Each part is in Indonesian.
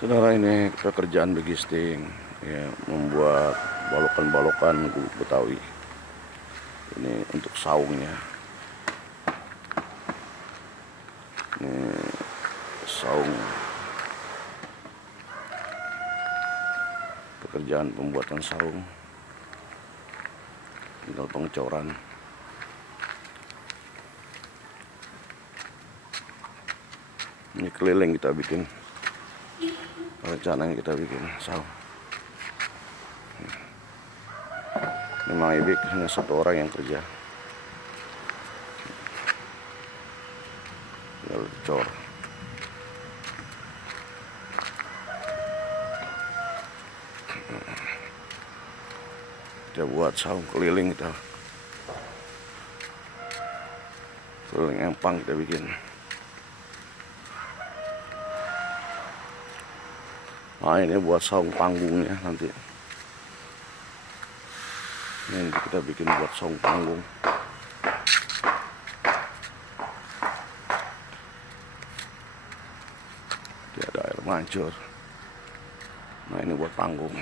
Saudara, ini pekerjaan begisting ya, membuat balokan-balokan gubuk Betawi. Ini untuk saungnya. Ini saung, pekerjaan pembuatan saung, tinggal pengecoran. Ini keliling kita bikin, rencana yang kita bikin saung. Memang ibik hanya satu orang yang kerja, tinggal cor. Kita buat saung keliling, kita keliling empang kita bikin. Nah, ini buat saung panggungnya nanti. Ini kita bikin buat saung panggung. Tidak ada air mancur. Nah, ini buat panggung.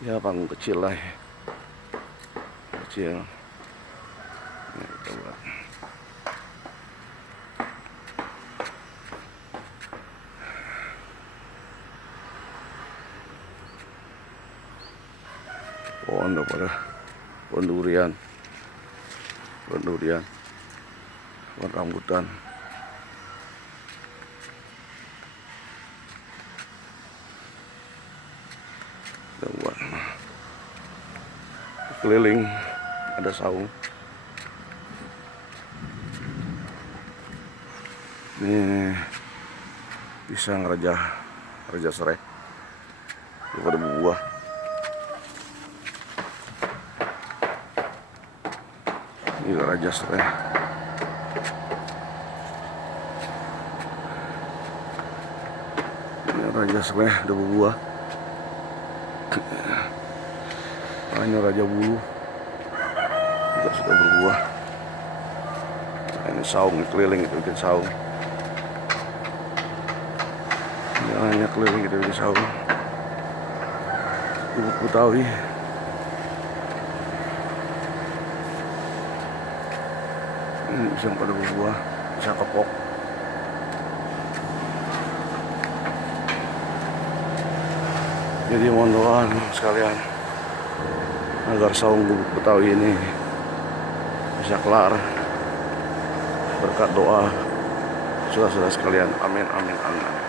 Ya, panggung kecil lah. Kecil. Ini kita buat. Pohon pada pohon durian, pohon rambutan. Kita buat keliling, ada saung. Ini pisang raja serai daripada buah. Ini raja serai. Ini raja serai ada buah. Nah, ini raja bulu juga sudah berbuah. Nah, ini saung, ini keliling kita bikin saung. Ini hanya keliling kita bikin saung. Gubuk Betawi. Ini bisa pada berbuah, bisa kepok. Jadi mohon doa sekalian agar saung Gubuk Betawi ini bisa kelar berkat doa saudara-saudara sekalian. Amin, amin, amin.